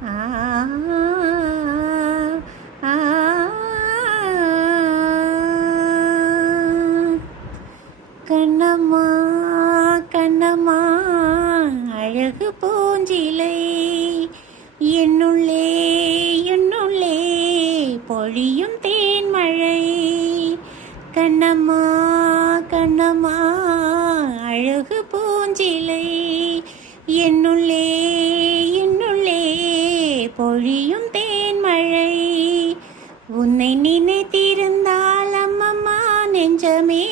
கண்ணம்மா கண்ணம்மா அழகு பூஞ்சிலை. என்னுள்ளே என்னுள்ளே பொழியும் தேன்மழை. கண்ணம்மா கண்ணம்மா அழகு பூஞ்சிலை. என்னுள்ளே பொழியும் தேன்மழை. உன்னை நினைத்திருந்தால் அம்மம்மா நெஞ்சமே.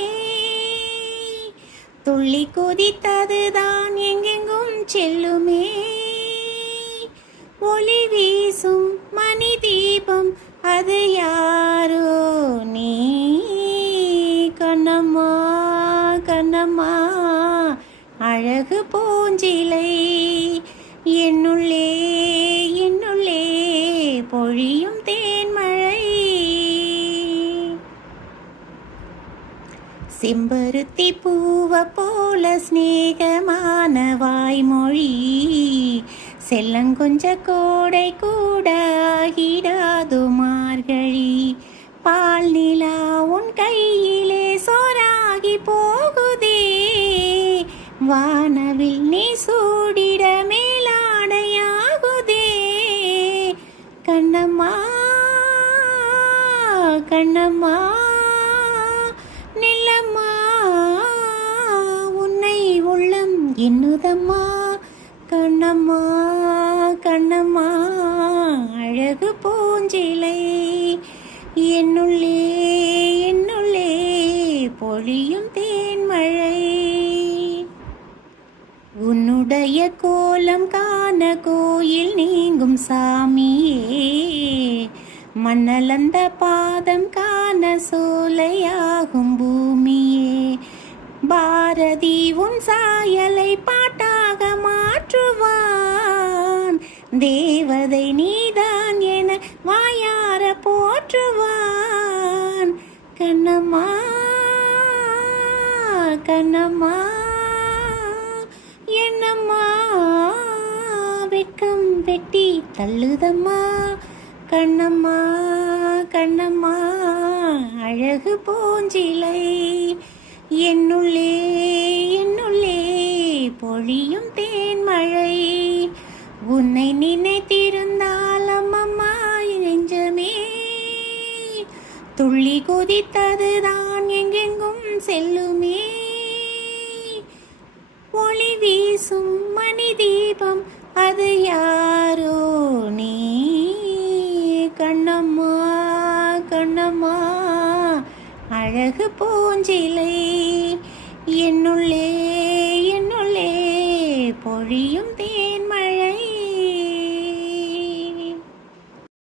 துள்ளி குதித்ததுதான் எங்கெங்கும் செல்லுமே. ஒளி வீசும் மணி தீபம் அது யாரோ நீ? கண்ணம்மா கண்ணம்மா அழகு பூஞ்சிலை என்னுள்ளே என்னுள்ளே பொழியும் தேன்மழை. செம்பருத்தி பூவ போல சிநேகமான வாய்மொழி. செல்லங்கொஞ்ச கோடை கூட ஆகிடாது மார்கழி. பால் நிலா உன் கையிலே சோராகி போகுதே. வானவில் நீ சூடி கண்ணம்மா கண்ணம்மா நில்லம்மா உன்னை உள்ளம் எண்ணுதம்மா. கண்ணம்மா கண்ணம்மா அழகு பூஞ்சிலை என்னுள்ளே என்னுள்ளே பொழியும் தேன்மழை உன்னுடைய கோலம் காண கோயில் நீங்கும் சாமியே. மண்ணலந்த பாதம் காண சோலையாகும் பூமியே. பாரதி உன் சாயலை பாட்டாக மாற்றுவான். தேவதை நீதான் என வாயார போற்றுவான். கண்ணம்மா கண்ணம்மா. தள்ளுதம்மா வெட்கம் வெட்டி தள்ளுதம்மா. கண்ணம்மா கண்ணம்மா அழகு பூஞ்சிலை. என்னுள்ளே என்னுள்ளே பொழியும் தேன்மழை. உன்னை நினைத்திருந்தால் அம்மம்மா நெஞ்சமே. துள்ளி குதித்ததுதான் எங்கெங்கும் செல்லுமே. கண்ணம்மா அழகு பூஞ்சிலை என்னுள்ளே என்னுள்ளே பொழியும் தே